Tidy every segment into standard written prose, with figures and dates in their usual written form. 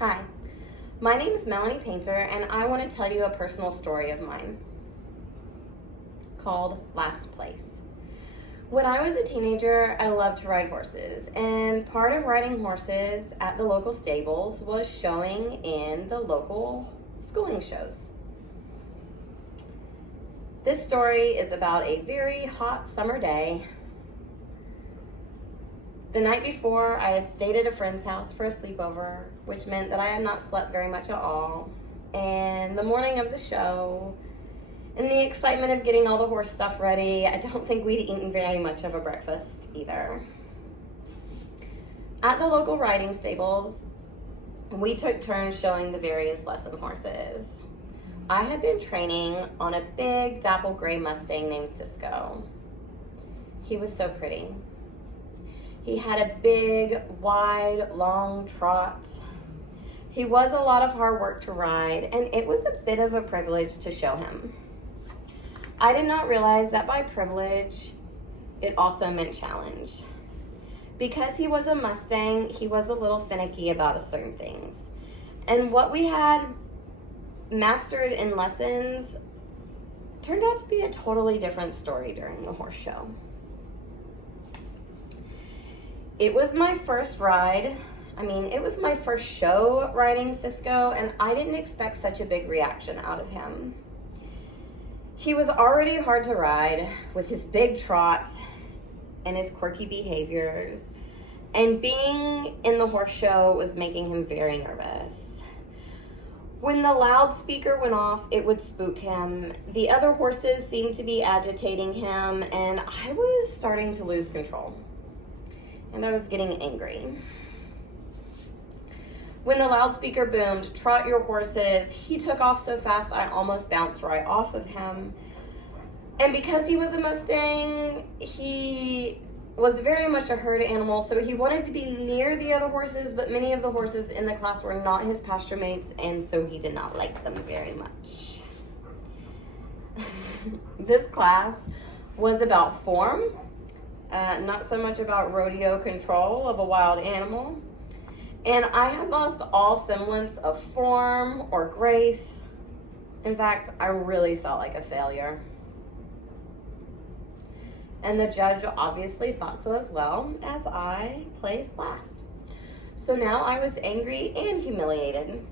Hi, my name is Melanie Painter, and I want to tell you a personal story of mine called Last Place. When I was a teenager, I loved to ride horses, and part of riding horses at the local stables was showing in the local schooling shows. This story is about a very hot summer day. The night before, I had stayed at a friend's house for a sleepover, which meant that I had not slept very much at all. And the morning of the show, in the excitement of getting all the horse stuff ready, I don't think we'd eaten very much of a breakfast either. At the local riding stables, we took turns showing the various lesson horses. I had been training on a big dapple gray Mustang named Cisco. He was so pretty. He had a big, wide, long trot. He was a lot of hard work to ride, and it was a bit of a privilege to show him. I did not realize that by privilege, it also meant challenge. Because he was a Mustang, he was a little finicky about certain things. And what we had mastered in lessons turned out to be a totally different story during the horse show. It was my first ride. It was my first show riding Cisco, and I didn't expect such a big reaction out of him. He was already hard to ride with his big trot and his quirky behaviors, and being in the horse show was making him very nervous. When the loudspeaker went off, it would spook him. The other horses seemed to be agitating him, and I was starting to lose control. And I was getting angry. When the loudspeaker boomed, "Trot your horses," he took off so fast I almost bounced right off of him. And because he was a Mustang, he was very much a herd animal, so he wanted to be near the other horses, but many of the horses in the class were not his pasture mates, and so he did not like them very much. This class was about form, not so much about rodeo control of a wild animal. And I had lost all semblance of form or grace. In fact, I really felt like a failure. And the judge obviously thought so as well, as I placed last. So now I was angry and humiliated.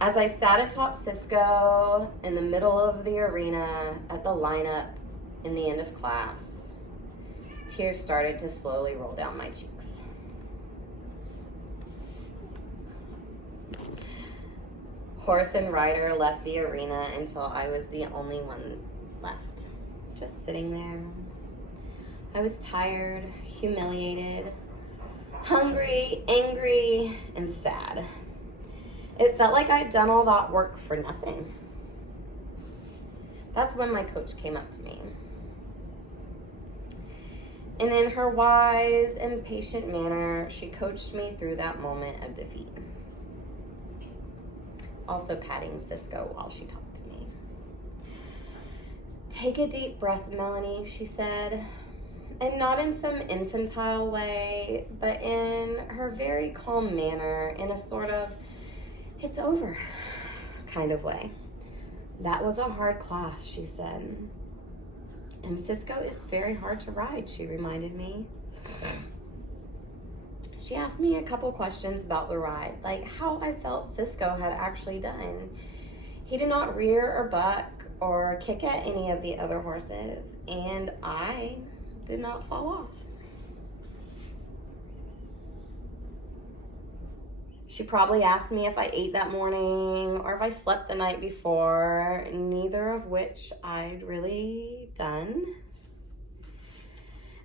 As I sat atop Cisco in the middle of the arena at the lineup in the end of class, tears started to slowly roll down my cheeks. Horse and rider left the arena until I was the only one left, just sitting there. I was tired, humiliated, hungry, angry, and sad. It felt like I'd done all that work for nothing. That's when my coach came up to me. And in her wise and patient manner, she coached me through that moment of defeat. Also patting Cisco while she talked to me. "Take a deep breath, Melanie," she said. And not in some infantile way, but in her very calm manner, in a sort of, "It's over" kind of way. "That was a hard class," she said. "And Cisco is very hard to ride," she reminded me. She asked me a couple questions about the ride, like how I felt Cisco had actually done. He did not rear or buck or kick at any of the other horses, and I did not fall off. She probably asked me if I ate that morning or if I slept the night before, neither of which I'd really done.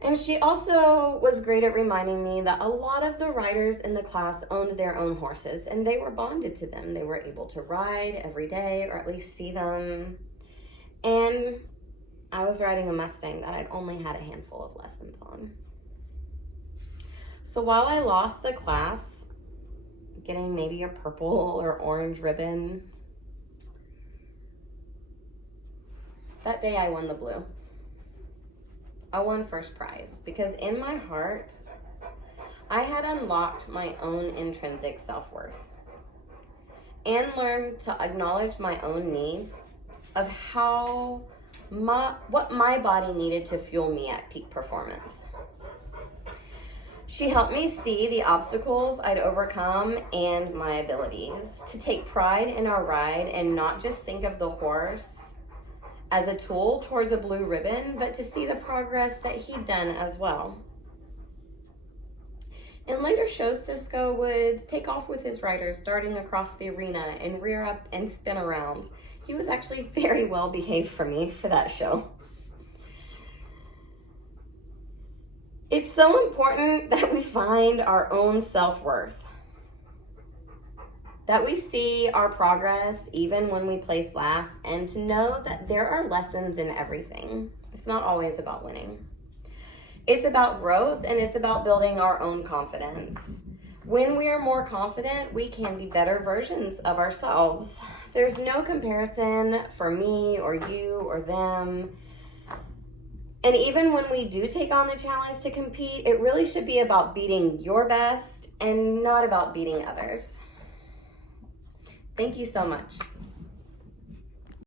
And she also was great at reminding me that a lot of the riders in the class owned their own horses, and they were bonded to them. They were able to ride every day, or at least see them. And I was riding a Mustang that I'd only had a handful of lessons on. So while I lost the class, getting maybe a purple or orange ribbon, that day I won the blue. I won first prize because in my heart, I had unlocked my own intrinsic self-worth and learned to acknowledge my own needs of what my body needed to fuel me at peak performance. She helped me see the obstacles I'd overcome and my abilities, to take pride in our ride and not just think of the horse as a tool towards a blue ribbon, but to see the progress that he'd done as well. In later shows, Cisco would take off with his riders, darting across the arena and rear up and spin around. He was actually very well behaved for me for that show. It's so important that we find our own self-worth, that we see our progress even when we place last, and to know that there are lessons in everything. It's not always about winning. It's about growth, and it's about building our own confidence. When we are more confident, we can be better versions of ourselves. There's no comparison for me or you or them. And even when we do take on the challenge to compete, it really should be about beating your best and not about beating others. Thank you so much.